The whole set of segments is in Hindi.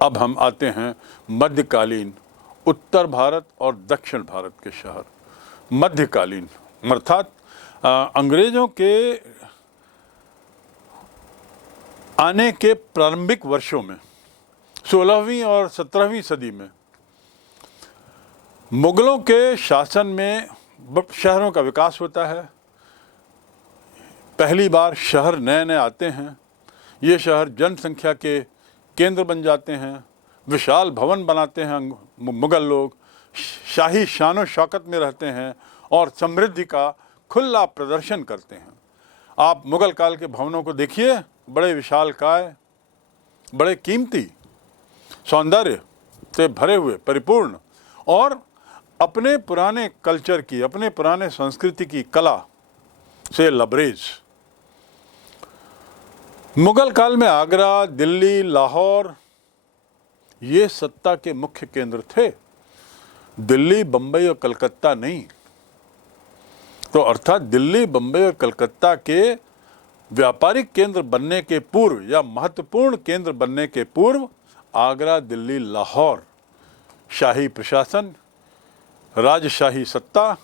अब हम आते हैं मध्यकालीन उत्तर भारत और दक्षिण भारत के शहर। मध्यकालीन अर्थात अंग्रेजों के आने के प्रारंभिक वर्षों में 16वीं और 17वीं सदी में मुगलों के शासन में शहरों का विकास होता है। पहली बार शहर नए नए आते हैं। ये शहर जनसंख्या के केंद्र बन जाते हैं, विशाल भवन बनाते हैं मुगल लोग, शाही शान और शौकत में रहते हैं और समृद्धि का खुला प्रदर्शन करते हैं। आप मुगल काल के भवनों को देखिए, बड़े विशालकाय, बड़े कीमती, सौंदर्य से भरे हुए, परिपूर्ण और अपने पुराने कल्चर की, अपने पुराने संस्कृति की कला से लबरेज। मुगल काल में आगरा, दिल्ली, लाहौर ये सत्ता के मुख्य केंद्र थे। दिल्ली, बंबई और कलकत्ता नहीं। तो अर्थात दिल्ली, बंबई और कलकत्ता के व्यापारिक केंद्र बनने के पूर्व या महत्वपूर्ण केंद्र बनने के पूर्व आगरा, दिल्ली, लाहौर शाही प्रशासन, राजशाही सत्ता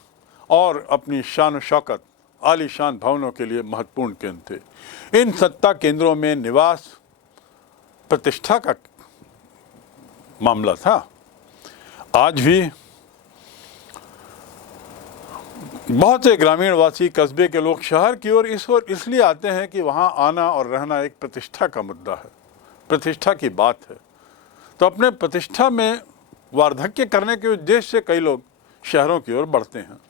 और अपनी शान शौकत, आलीशान भवनों के लिए महत्वपूर्ण केंद्र थे। इन सत्ता केंद्रों में निवास प्रतिष्ठा का मामला था। आज भी बहुत से ग्रामीणवासी, कस्बे के लोग शहर की ओर इसलिए आते हैं कि वहां आना और रहना एक प्रतिष्ठा का मुद्दा है, प्रतिष्ठा की बात है। तो अपने प्रतिष्ठा में वार्धक्य करने के उद्देश्य से कई लोग शहरों की ओर बढ़ते हैं।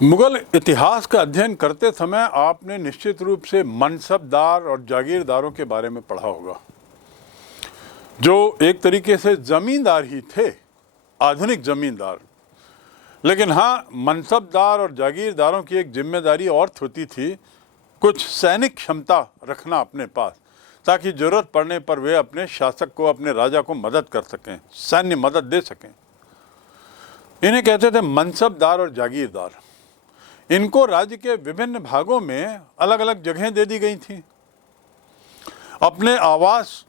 मुगल इतिहास का अध्ययन करते समय आपने निश्चित रूप से मनसबदार और जागीरदारों के बारे में पढ़ा होगा, जो एक तरीके से जमींदार ही थे, आधुनिक जमींदार। लेकिन हाँ, मनसबदार और जागीरदारों की एक जिम्मेदारी और होती थी, कुछ सैनिक क्षमता रखना अपने पास, ताकि जरूरत पड़ने पर वे अपने शासक को, अपने राजा को मदद कर सकें, सैन्य मदद दे सकें। इन्हें कहते थे मनसबदार और जागीरदार। इनको राज्य के विभिन्न भागों में अलग अलग जगहें दे दी गई थी। अपने आवास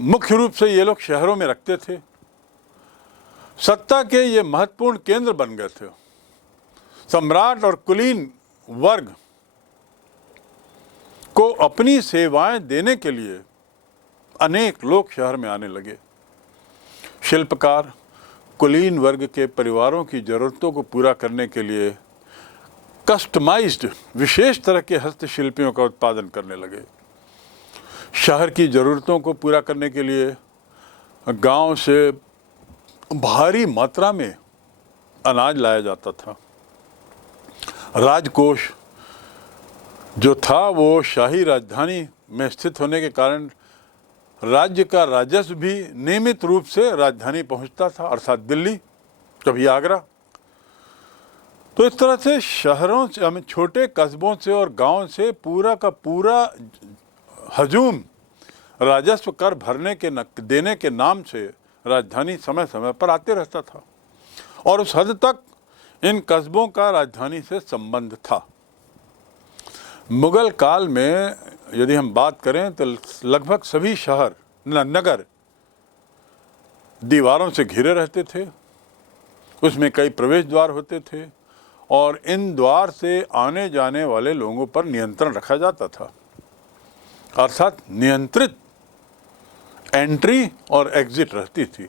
मुख्य रूप से ये लोग शहरों में रखते थे। सत्ता के ये महत्वपूर्ण केंद्र बन गए थे। सम्राट और कुलीन वर्ग को अपनी सेवाएं देने के लिए अनेक लोग शहर में आने लगे। शिल्पकार कुलीन वर्ग के परिवारों की जरूरतों को पूरा करने के लिए कस्टमाइज्ड विशेष तरह के हस्तशिल्पियों का उत्पादन करने लगे। शहर की ज़रूरतों को पूरा करने के लिए गांव से भारी मात्रा में अनाज लाया जाता था। राजकोष जो था वो शाही राजधानी में स्थित होने के कारण राज्य का राजस्व भी नियमित रूप से राजधानी पहुंचता था, अर्थात दिल्ली, कभी आगरा। तो इस तरह से शहरों से, हमें छोटे कस्बों से और गांव से पूरा का पूरा हजूम राजस्व कर भरने के देने के नाम से राजधानी समय समय पर आते रहता था और उस हद तक इन कस्बों का राजधानी से संबंध था। मुगल काल में यदि हम बात करें तो लगभग सभी शहर, नगर दीवारों से घिरे रहते थे। उसमें कई प्रवेश द्वार होते थे और इन द्वार से आने जाने वाले लोगों पर नियंत्रण रखा जाता था, अर्थात नियंत्रित एंट्री और एग्जिट रहती थी।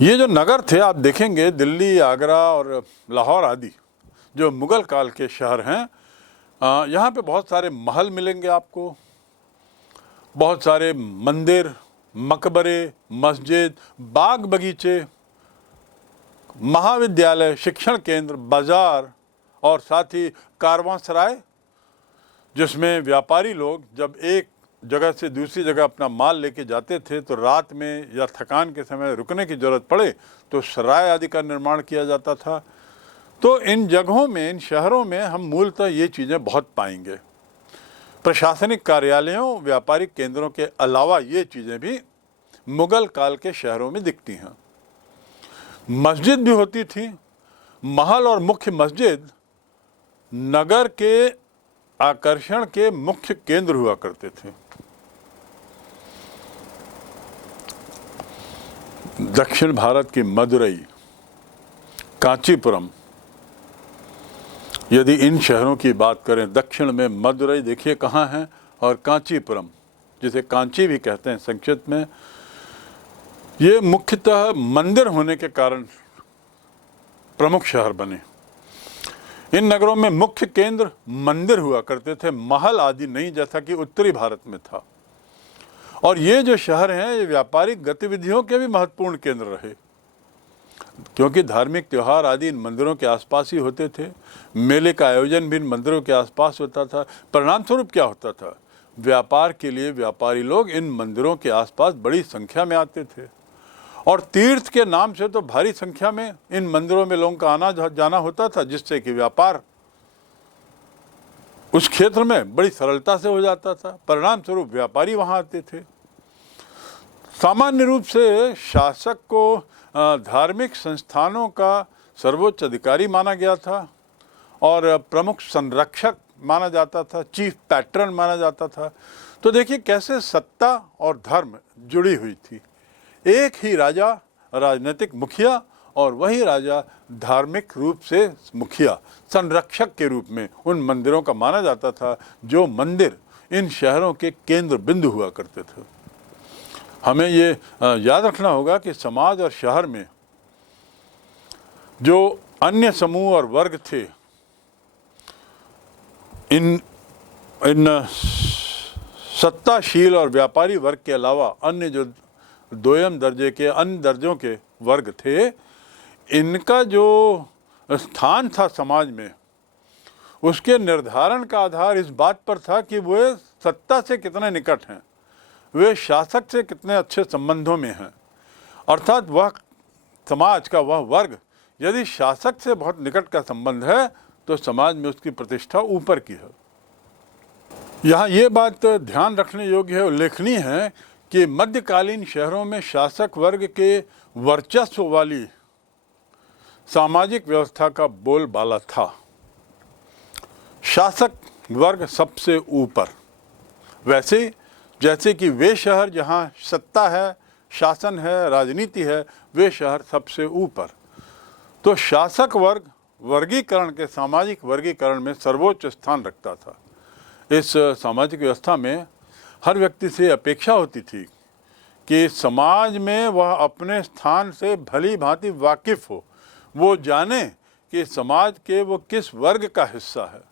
ये जो नगर थे, आप देखेंगे दिल्ली, आगरा और लाहौर आदि जो मुगल काल के शहर हैं, यहाँ पे बहुत सारे महल मिलेंगे आपको, बहुत सारे मंदिर, मकबरे, मस्जिद, बाग बगीचे, महाविद्यालय, शिक्षण केंद्र, बाजार और साथ ही कारवांसराय, जिसमें व्यापारी लोग जब एक जगह से दूसरी जगह अपना माल लेके जाते थे तो रात में या थकान के समय रुकने की ज़रूरत पड़े तो सराय आदि का निर्माण किया जाता था। तो इन जगहों में, इन शहरों में हम मूलतः ये चीज़ें बहुत पाएंगे। प्रशासनिक कार्यालयों, व्यापारिक केंद्रों के अलावा ये चीज़ें भी मुगल काल के शहरों में दिखती हैं। मस्जिद भी होती थी। महल और मुख्य मस्जिद नगर के आकर्षण के मुख्य केंद्र हुआ करते थे। दक्षिण भारत की मदुरई, कांचीपुरम, यदि इन शहरों की बात करें, दक्षिण में मदुरई देखिए कहाँ है, और कांचीपुरम जिसे कांची भी कहते हैं संक्षिप्त में, ये मुख्यतः मंदिर होने के कारण प्रमुख शहर बने। इन नगरों में मुख्य केंद्र मंदिर हुआ करते थे, महल आदि नहीं, जैसा कि उत्तरी भारत में था। और ये जो शहर हैं ये व्यापारिक गतिविधियों के भी महत्वपूर्ण केंद्र रहे, क्योंकि धार्मिक त्योहार आदि इन मंदिरों के आसपास ही होते थे। मेले का आयोजन भी इन मंदिरों के आसपास होता था। परिणाम स्वरूप क्या होता था, व्यापार के लिए व्यापारी लोग इन मंदिरों के आसपास बड़ी संख्या में आते थे, और तीर्थ के नाम से तो भारी संख्या में इन मंदिरों में लोगों का आना जाना होता था, जिससे कि व्यापार उस क्षेत्र में बड़ी सरलता से हो जाता था। परिणाम स्वरूप व्यापारी वहां आते थे। सामान्य रूप से शासक को धार्मिक संस्थानों का सर्वोच्च अधिकारी माना गया था और प्रमुख संरक्षक माना जाता था, चीफ पैट्रन माना जाता था। तो देखिए कैसे सत्ता और धर्म जुड़ी हुई थी। एक ही राजा राजनीतिक मुखिया और वही राजा धार्मिक रूप से मुखिया, संरक्षक के रूप में उन मंदिरों का माना जाता था, जो मंदिर इन शहरों के केंद्र बिंदु हुआ करते थे। हमें ये याद रखना होगा कि समाज और शहर में जो अन्य समूह और वर्ग थे, इन सत्ताशील और व्यापारी वर्ग के अलावा अन्य जो दोयम दर्जे के अन्य दर्जों के वर्ग थे, इनका जो स्थान था समाज में, उसके निर्धारण का आधार इस बात पर था कि वे सत्ता से कितने निकट हैं, वे शासक से कितने अच्छे संबंधों में हैं। अर्थात वह समाज का वह वर्ग यदि शासक से बहुत निकट का संबंध है तो समाज में उसकी प्रतिष्ठा ऊपर की है। यहाँ ये बात ध्यान रखने योग्य है, उल्लेखनीय है कि मध्यकालीन शहरों में शासक वर्ग के वर्चस्व वाली सामाजिक व्यवस्था का बोलबाला था। शासक वर्ग सबसे ऊपर, वैसे जैसे कि वे शहर जहाँ सत्ता है, शासन है, राजनीति है, वे शहर सबसे ऊपर। तो शासक वर्ग वर्गीकरण के सामाजिक वर्गीकरण में सर्वोच्च स्थान रखता था। इस सामाजिक व्यवस्था में हर व्यक्ति से अपेक्षा होती थी कि समाज में वह अपने स्थान से भली भांति वाकिफ हो, वो जाने कि समाज के वो किस वर्ग का हिस्सा है।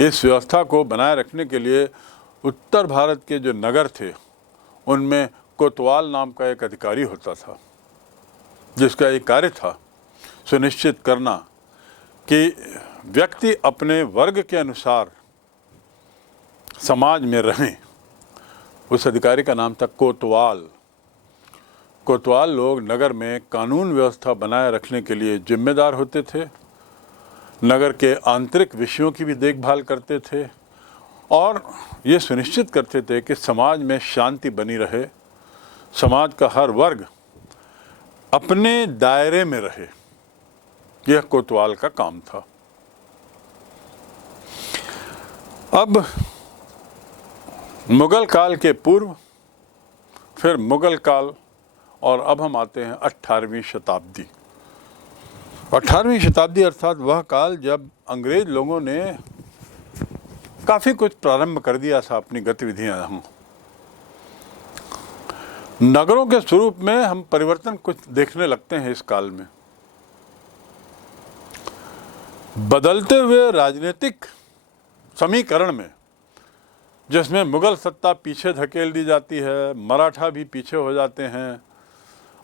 इस व्यवस्था को बनाए रखने के लिए उत्तर भारत के जो नगर थे, उनमें कोतवाल नाम का एक अधिकारी होता था, जिसका एक कार्य था सुनिश्चित करना कि व्यक्ति अपने वर्ग के अनुसार समाज में रहें। उस अधिकारी का नाम था कोतवाल। कोतवाल लोग नगर में कानून व्यवस्था बनाए रखने के लिए जिम्मेदार होते थे, नगर के आंतरिक विषयों की भी देखभाल करते थे और ये सुनिश्चित करते थे कि समाज में शांति बनी रहे, समाज का हर वर्ग अपने दायरे में रहे। यह कोतवाल का काम था। अब मुगल काल के पूर्व, फिर मुगल काल, और अब हम आते हैं 18वीं शताब्दी। 18वीं शताब्दी अर्थात वह काल जब अंग्रेज लोगों ने काफ़ी कुछ प्रारंभ कर दिया था अपनी गतिविधियां। हम नगरों के स्वरूप में हम परिवर्तन कुछ देखने लगते हैं इस काल में। बदलते हुए राजनीतिक समीकरण में, जिसमें मुगल सत्ता पीछे धकेल दी जाती है, मराठा भी पीछे हो जाते हैं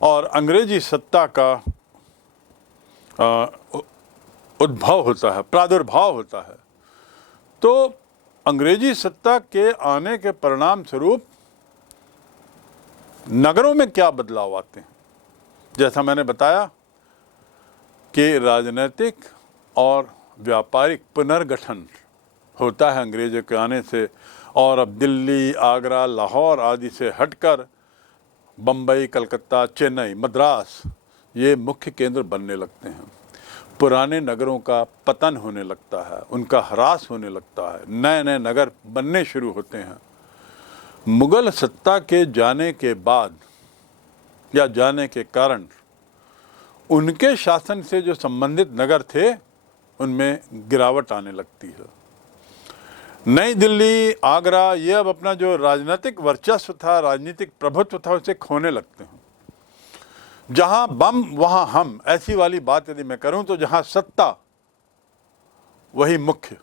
और अंग्रेजी सत्ता का उद्भव होता है, प्रादुर्भाव होता है, तो अंग्रेजी सत्ता के आने के परिणाम स्वरूप नगरों में क्या बदलाव आते हैं। जैसा मैंने बताया कि राजनीतिक और व्यापारिक पुनर्गठन होता है अंग्रेजों के आने से, और अब दिल्ली, आगरा, लाहौर आदि से हटकर बम्बई, कलकत्ता, चेन्नई, मद्रास ये मुख्य केंद्र बनने लगते हैं। पुराने नगरों का पतन होने लगता है, उनका ह्रास होने लगता है, नए नए नगर बनने शुरू होते हैं। मुगल सत्ता के जाने के बाद या जाने के कारण उनके शासन से जो संबंधित नगर थे उनमें गिरावट आने लगती है। नई दिल्ली, आगरा, ये अब अपना जो राजनीतिक वर्चस्व था, राजनीतिक प्रभुत्व था, उसे खोने लगते हैं। जहां बम वहां हम, ऐसी वाली बात यदि मैं करूं तो जहां सत्ता वही मुख्य।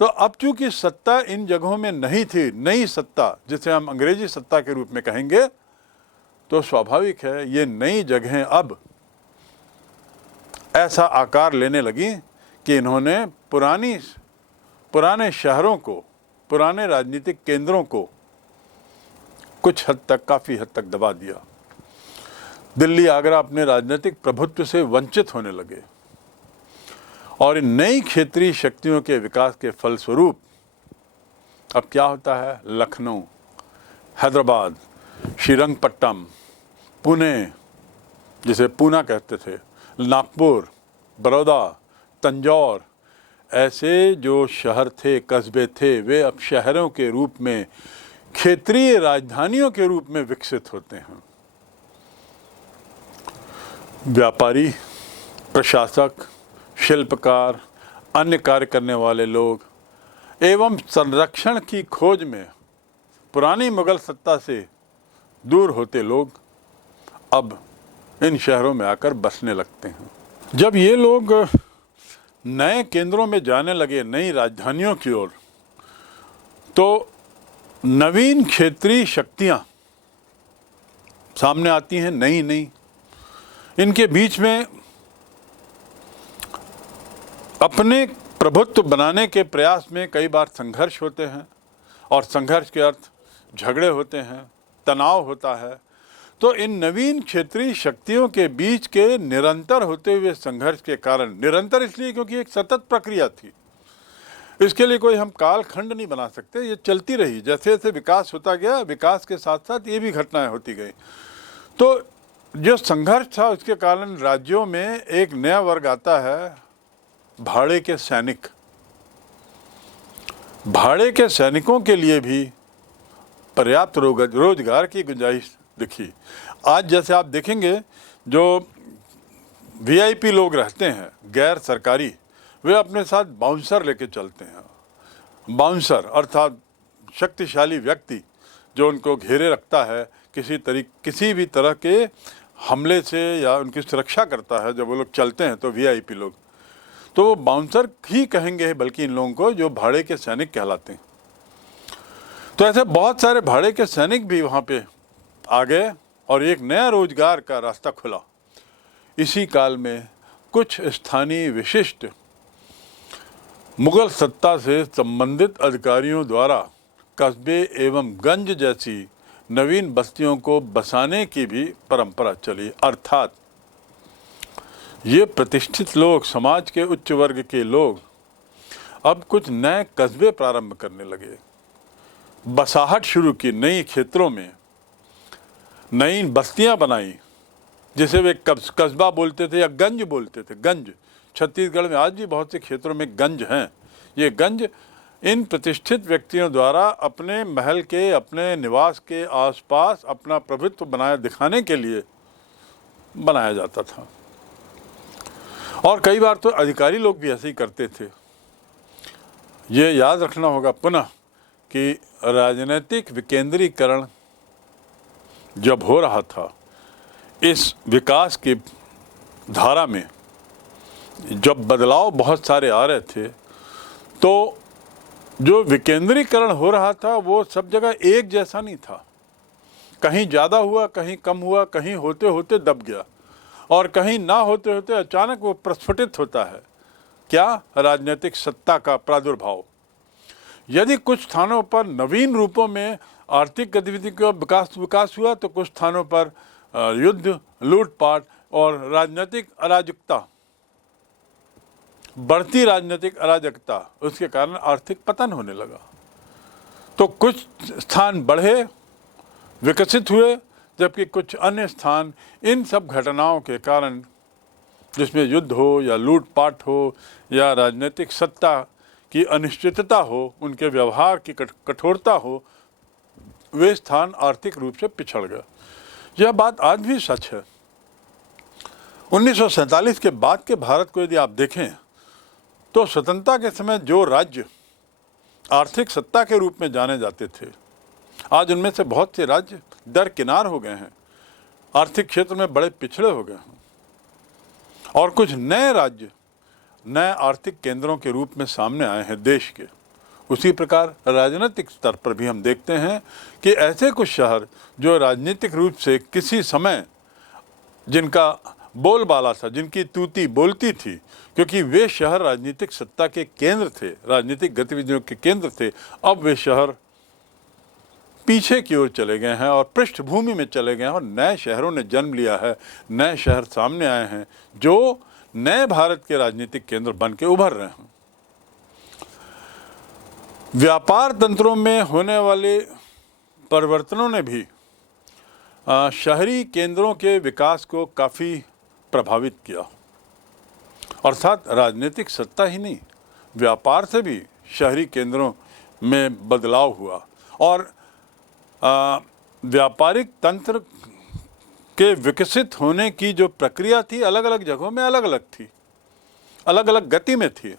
तो अब चूंकि सत्ता इन जगहों में नहीं थी, नई सत्ता जिसे हम अंग्रेजी सत्ता के रूप में कहेंगे, तो स्वाभाविक है ये नई जगहें अब ऐसा आकार लेने लगी कि इन्होंने पुराने शहरों को, पुराने राजनीतिक केंद्रों को कुछ हद तक, काफ़ी हद तक दबा दिया। दिल्ली, आगरा अपने राजनीतिक प्रभुत्व से वंचित होने लगे और इन नई क्षेत्रीय शक्तियों के विकास के फलस्वरूप अब क्या होता है? लखनऊ, हैदराबाद, श्रीरंगपट्टनम, पुणे, जिसे पूना कहते थे, नागपुर, बड़ौदा, तंजौर, ऐसे जो शहर थे, कस्बे थे, वे अब शहरों के रूप में, क्षेत्रीय राजधानियों के रूप में विकसित होते हैं। व्यापारी, प्रशासक, शिल्पकार, अन्य कार्य करने वाले लोग एवं संरक्षण की खोज में पुरानी मुगल सत्ता से दूर होते लोग अब इन शहरों में आकर बसने लगते हैं। जब ये लोग नए केंद्रों में जाने लगे, नई राजधानियों की ओर, तो नवीन क्षेत्रीय शक्तियां सामने आती हैं, नई। इनके बीच में अपने प्रभुत्व बनाने के प्रयास में कई बार संघर्ष होते हैं और संघर्ष के अर्थ झगड़े होते हैं, तनाव होता है। तो इन नवीन क्षेत्रीय शक्तियों के बीच के निरंतर होते हुए संघर्ष के कारण, निरंतर इसलिए क्योंकि एक सतत प्रक्रिया थी, इसके लिए कोई हम कालखंड नहीं बना सकते, ये चलती रही। जैसे जैसे विकास होता गया, विकास के साथ साथ ये भी घटनाएं होती गई। तो जो संघर्ष था उसके कारण राज्यों में एक नया वर्ग आता है, भाड़े के सैनिक। भाड़े के सैनिकों के लिए भी पर्याप्त रोजगार की गुंजाइश दिखी। आज जैसे आप देखेंगे जो वीआईपी लोग रहते हैं, गैर सरकारी, वे अपने साथ बाउंसर लेके चलते हैं। बाउंसर अर्थात शक्तिशाली व्यक्ति जो उनको घेरे रखता है, किसी भी तरह के हमले से या उनकी सुरक्षा करता है। जब वो लोग चलते हैं तो वीआईपी लोग, तो वो बाउंसर ही कहेंगे बल्कि इन लोगों को, जो भाड़े के सैनिक कहलाते हैं। तो ऐसे बहुत सारे भाड़े के सैनिक भी वहाँ पे आ गए और एक नया रोजगार का रास्ता खुला। इसी काल में कुछ स्थानीय विशिष्ट मुगल सत्ता से संबंधित अधिकारियों द्वारा कस्बे एवं गंज जैसी नवीन बस्तियों को बसाने की भी परंपरा चली। अर्थात ये प्रतिष्ठित लोग, समाज के उच्च वर्ग के लोग अब कुछ नए कस्बे प्रारंभ करने लगे, बसाहट शुरू की, नई क्षेत्रों में नई बस्तियां बनाई, जिसे वे कस्बा बोलते थे या गंज बोलते थे। गंज, छत्तीसगढ़ में आज भी बहुत से क्षेत्रों में गंज हैं। ये गंज इन प्रतिष्ठित व्यक्तियों द्वारा अपने महल के, अपने निवास के आसपास अपना प्रभुत्व बनाए दिखाने के लिए बनाया जाता था। और कई बार तो अधिकारी लोग भी ऐसे ही करते थे। ये याद रखना होगा पुनः कि राजनीतिक विकेंद्रीकरण जब हो रहा था, इस विकास की धारा में जब बदलाव बहुत सारे आ रहे थे, तो जो विकेंद्रीकरण हो रहा था वो सब जगह एक जैसा नहीं था। कहीं ज़्यादा हुआ, कहीं कम हुआ, कहीं होते होते दब गया और कहीं ना होते होते अचानक वो प्रस्फुटित होता है। क्या? राजनीतिक सत्ता का प्रादुर्भाव। यदि कुछ स्थानों पर नवीन रूपों में आर्थिक गतिविधि का विकास हुआ, तो कुछ स्थानों पर युद्ध, लूटपाट और राजनीतिक अराजकता, बढ़ती राजनीतिक अराजकता, उसके कारण आर्थिक पतन होने लगा। तो कुछ स्थान बढ़े, विकसित हुए, जबकि कुछ अन्य स्थान इन सब घटनाओं के कारण, जिसमें युद्ध हो या लूटपाट हो या राजनीतिक सत्ता की अनिश्चितता हो, उनके व्यवहार की कठोरता हो, वे स्थान आर्थिक रूप से पिछड़ गए। यह बात आज भी सच है। 1947 के बाद के भारत को यदि आप देखें तो स्वतंत्रता के समय जो राज्य आर्थिक सत्ता के रूप में जाने जाते थे, आज उनमें से बहुत से राज्य दरकिनार हो गए हैं, आर्थिक क्षेत्र में बड़े पिछड़े हो गए हैं, और कुछ नए राज्य नए आर्थिक केंद्रों के रूप में सामने आए हैं देश के। उसी प्रकार राजनीतिक स्तर पर भी हम देखते हैं कि ऐसे कुछ शहर जो राजनीतिक रूप से किसी समय जिनका बोलबाला था, जिनकी तूती बोलती थी, क्योंकि वे शहर राजनीतिक सत्ता के केंद्र थे, राजनीतिक गतिविधियों के केंद्र थे, अब वे शहर पीछे की ओर चले गए हैं और पृष्ठभूमि में चले गए हैं और नए शहरों ने जन्म लिया है, नए शहर सामने आए हैं जो नए भारत के राजनीतिक केंद्र बन के उभर रहे हैं। व्यापार तंत्रों में होने वाले परिवर्तनों ने भी शहरी केंद्रों के विकास को काफ़ी प्रभावित किया। अर्थात राजनीतिक सत्ता ही नहीं, व्यापार से भी शहरी केंद्रों में बदलाव हुआ और व्यापारिक तंत्र के विकसित होने की जो प्रक्रिया थी अलग अलग जगहों में अलग अलग थी, अलग अलग गति में थी।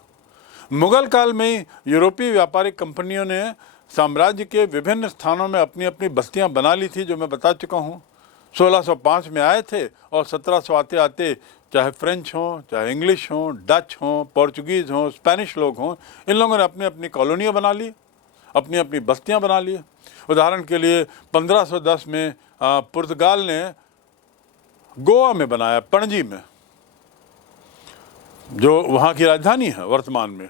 मुगल काल में यूरोपीय व्यापारिक कंपनियों ने साम्राज्य के विभिन्न स्थानों में अपनी अपनी बस्तियां बना ली थी, जो मैं बता चुका हूं। 1605 में आए थे और 1700 आते आते चाहे फ्रेंच हों, चाहे इंग्लिश हों, डच हों, पोर्चुगीज़ हों, स्पेनिश लोग हों, इन लोगों ने अपनी अपनी कॉलोनियाँ बना ली, अपनी अपनी बस्तियाँ बना ली। उदाहरण के लिए 1510 में पुर्तगाल ने गोवा में बनाया, पणजी में, जो वहाँ की राजधानी है वर्तमान में।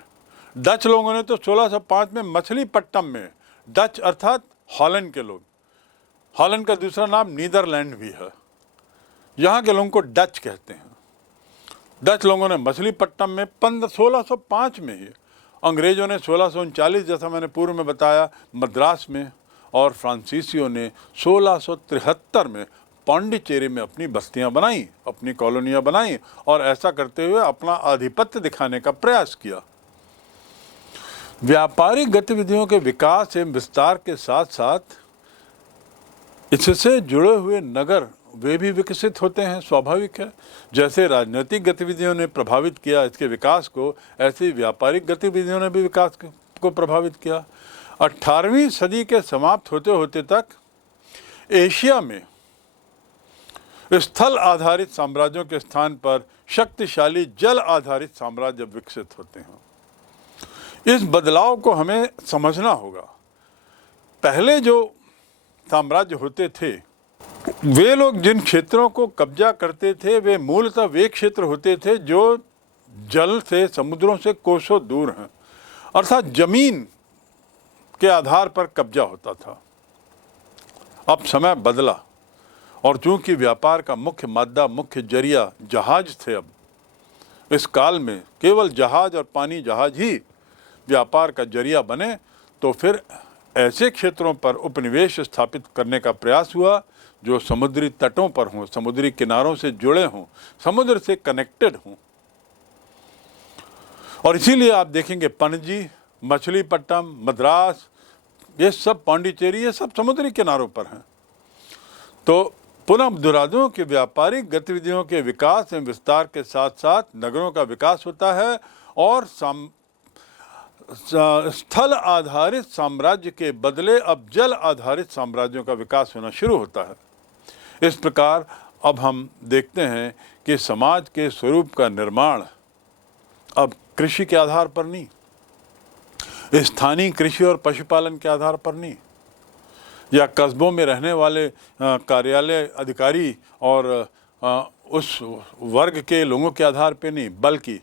डच लोगों ने तो 1605 में मछलीपट्टनम में, डच अर्थात हॉलैंड के लोग, हॉलैंड का दूसरा नाम नीदरलैंड भी है, यहाँ के लोगों को डच कहते हैं। डच लोगों ने मछलीपट्टनम में 1605 में ही, अंग्रेज़ों ने 1639 जैसा मैंने पूर्व में बताया मद्रास में, और फ्रांसीसियों ने 1673 में पांडिचेरी में अपनी बस्तियां बनाई, अपनी कॉलोनियां बनाई और ऐसा करते हुए अपना आधिपत्य दिखाने का प्रयास किया। व्यापारिक गतिविधियों के विकास एवं विस्तार के साथ साथ इससे जुड़े हुए नगर वे भी विकसित होते हैं, स्वाभाविक है। जैसे राजनीतिक गतिविधियों ने प्रभावित किया इसके विकास को, ऐसी व्यापारिक गतिविधियों ने भी विकास को प्रभावित किया। 18वीं सदी के समाप्त होते होते तक एशिया में स्थल आधारित साम्राज्यों के स्थान पर शक्तिशाली जल आधारित साम्राज्य विकसित होते हैं। इस बदलाव को हमें समझना होगा। पहले जो साम्राज्य होते थे, वे लोग जिन क्षेत्रों को कब्जा करते थे वे मूलतः वे क्षेत्र होते थे जो जल से, समुद्रों से कोसों दूर हैं, अर्थात जमीन के आधार पर कब्जा होता था। अब समय बदला और चूंकि व्यापार का मुख्य माध्यम, मुख्य जरिया जहाज थे, अब इस काल में केवल जहाज और पानी जहाज ही व्यापार का जरिया बने, तो फिर ऐसे क्षेत्रों पर उपनिवेश स्थापित करने का प्रयास हुआ जो समुद्री तटों पर हों, समुद्री किनारों से जुड़े हों, समुद्र से कनेक्टेड हों। और इसीलिए आप देखेंगे पणजी, मछलीपट्टनम, मद्रास, ये सब, पांडिचेरी, ये सब समुद्री किनारों पर हैं। तो पुनः दोहरा दूं कि व्यापारिक गतिविधियों के विकास एवं विस्तार के साथ साथ नगरों का विकास होता है और स्थल आधारित साम्राज्य के बदले अब जल आधारित साम्राज्यों का विकास होना शुरू होता है। इस प्रकार अब हम देखते हैं कि समाज के स्वरूप का निर्माण अब कृषि के आधार पर नहीं, स्थानीय कृषि और पशुपालन के आधार पर नहीं, या कस्बों में रहने वाले कार्यालय अधिकारी और उस वर्ग के लोगों के आधार पर नहीं, बल्कि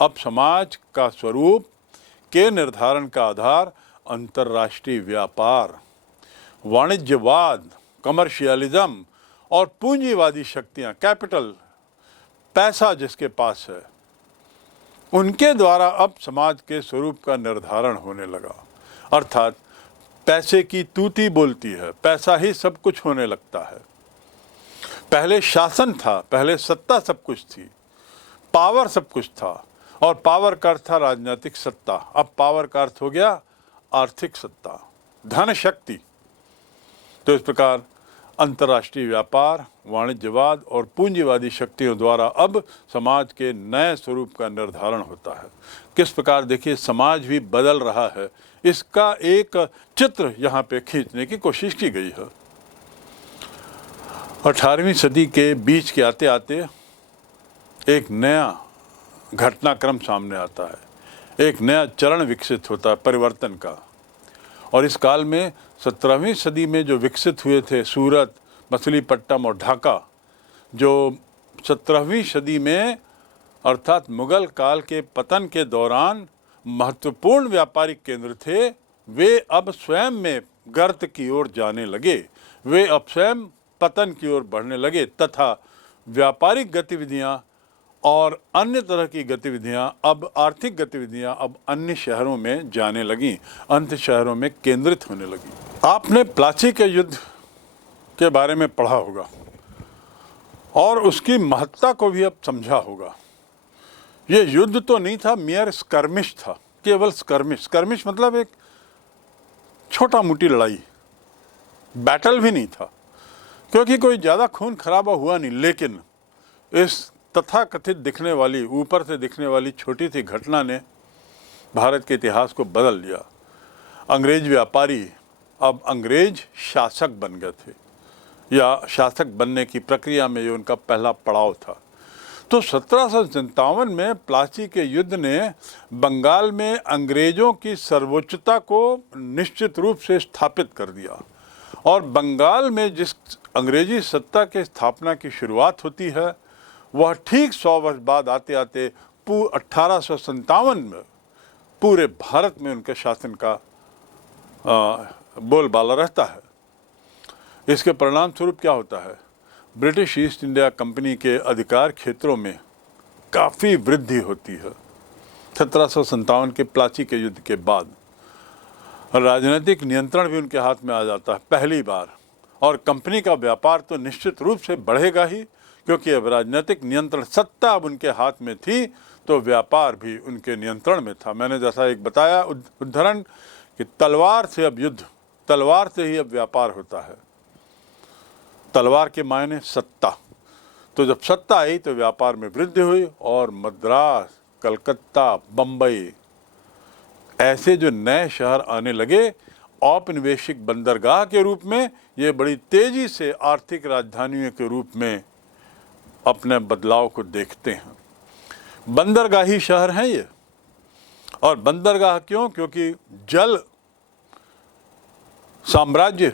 अब समाज का स्वरूप के निर्धारण का आधार अंतर्राष्ट्रीय व्यापार, वाणिज्यवाद, कमर्शियलिज्म और पूंजीवादी शक्तियां, कैपिटल, पैसा जिसके पास है, उनके द्वारा अब समाज के स्वरूप का निर्धारण होने लगा। अर्थात पैसे की तूती बोलती है, पैसा ही सब कुछ होने लगता है। पहले शासन था, पहले सत्ता सब कुछ थी, पावर सब कुछ था, और पावर का अर्थ था राजनीतिक सत्ता। अब पावर का अर्थ हो गया आर्थिक सत्ता, धन शक्ति। तो इस प्रकार अंतर्राष्ट्रीय व्यापार, वाणिज्यवाद और पूंजीवादी शक्तियों द्वारा अब समाज के नए स्वरूप का निर्धारण होता है। किस प्रकार देखिए समाज भी बदल रहा है, इसका एक चित्र यहाँ पे खींचने की कोशिश की गई है। 18वीं सदी के बीच के आते आते एक नया घटनाक्रम सामने आता है, एक नया चरण विकसित होता है परिवर्तन का। और इस काल में 17वीं सदी में जो विकसित हुए थे सूरत, मछलीपट्टनम और ढाका, जो 17वीं सदी में अर्थात मुगल काल के पतन के दौरान महत्वपूर्ण व्यापारिक केंद्र थे, वे अब स्वयं में गर्त की ओर जाने लगे, वे अब स्वयं पतन की ओर बढ़ने लगे तथा व्यापारिक गतिविधियां और अन्य तरह की गतिविधियां, अब आर्थिक गतिविधियां अब अन्य शहरों में जाने लगीं, अन्य शहरों में केंद्रित होने लगी। आपने प्लाची के युद्ध के बारे में पढ़ा होगा और उसकी महत्ता को भी अब समझा होगा। ये युद्ध तो नहीं था, मेयर स्कर्मिश था, केवल स्कर्मिश। स्कर्मिश मतलब एक छोटा मोटी लड़ाई, बैटल भी नहीं था, क्योंकि कोई ज़्यादा खून खराबा हुआ नहीं। लेकिन इस तथाकथित दिखने वाली, ऊपर से दिखने वाली छोटी सी घटना ने भारत के इतिहास को बदल दिया। अंग्रेज व्यापारी अब अंग्रेज शासक बन गए थे, या शासक बनने की प्रक्रिया में ये उनका पहला पड़ाव था। तो 1757 में प्लाची के युद्ध ने बंगाल में अंग्रेजों की सर्वोच्चता को निश्चित रूप से स्थापित कर दिया। और बंगाल में जिस अंग्रेजी सत्ता के स्थापना की शुरुआत होती है, वह ठीक 100 वर्ष बाद आते आते 1857 में पूरे भारत में उनके शासन का बोलबाला रहता है। इसके परिणाम स्वरूप क्या होता है, ब्रिटिश ईस्ट इंडिया कंपनी के अधिकार क्षेत्रों में काफ़ी वृद्धि होती है। 1757 के प्लाची के युद्ध के बाद राजनीतिक नियंत्रण भी उनके हाथ में आ जाता है पहली बार, और कंपनी का व्यापार तो निश्चित रूप से बढ़ेगा ही, क्योंकि अब राजनीतिक नियंत्रण सत्ता अब उनके हाथ में थी, तो व्यापार भी उनके नियंत्रण में था। मैंने जैसा एक बताया उदाहरण कि तलवार से अब युद्ध, तलवार से ही अब व्यापार होता है। तलवार के मायने सत्ता, तो जब सत्ता आई तो व्यापार में वृद्धि हुई, और मद्रास, कलकत्ता, बम्बई ऐसे जो नए शहर आने लगे औपनिवेशिक बंदरगाह के रूप में, ये बड़ी तेजी से आर्थिक राजधानियों के रूप में अपने बदलाव को देखते हैं। बंदरगाही शहर हैं ये, और बंदरगाह क्यों? क्योंकि जल साम्राज्य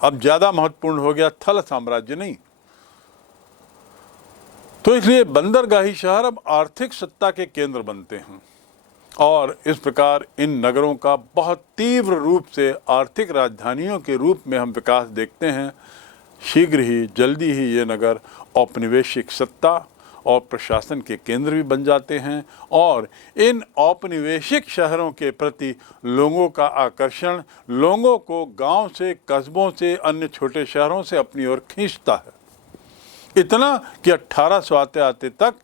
अब ज़्यादा महत्वपूर्ण हो गया, थल साम्राज्य नहीं। तो इसलिए बंदरगाही शहर अब आर्थिक सत्ता के केंद्र बनते हैं, और इस प्रकार इन नगरों का बहुत तीव्र रूप से आर्थिक राजधानियों के रूप में हम विकास देखते हैं। शीघ्र ही, जल्दी ही ये नगर औपनिवेशिक सत्ता और प्रशासन के केंद्र भी बन जाते हैं, और इन औपनिवेशिक शहरों के प्रति लोगों का आकर्षण लोगों को गांव से, कस्बों से, अन्य छोटे शहरों से अपनी ओर खींचता है। इतना कि 1800 आते आते तक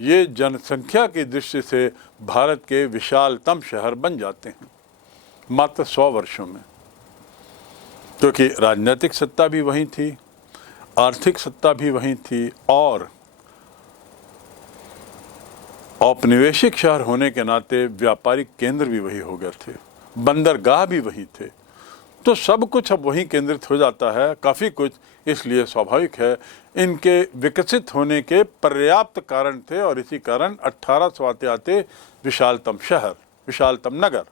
ये जनसंख्या की दृष्टि से भारत के विशालतम शहर बन जाते हैं, मात्र 100 वर्षों में। क्योंकि राजनीतिक सत्ता भी वहीं थी, आर्थिक सत्ता भी वहीं थी, और औपनिवेशिक शहर होने के नाते व्यापारिक केंद्र भी वही हो गए थे, बंदरगाह भी वही थे। तो सब कुछ अब वहीं केंद्रित हो जाता है, काफ़ी कुछ। इसलिए स्वाभाविक है इनके विकसित होने के पर्याप्त कारण थे, और इसी कारण 1800 आते आते विशालतम शहर, विशालतम नगर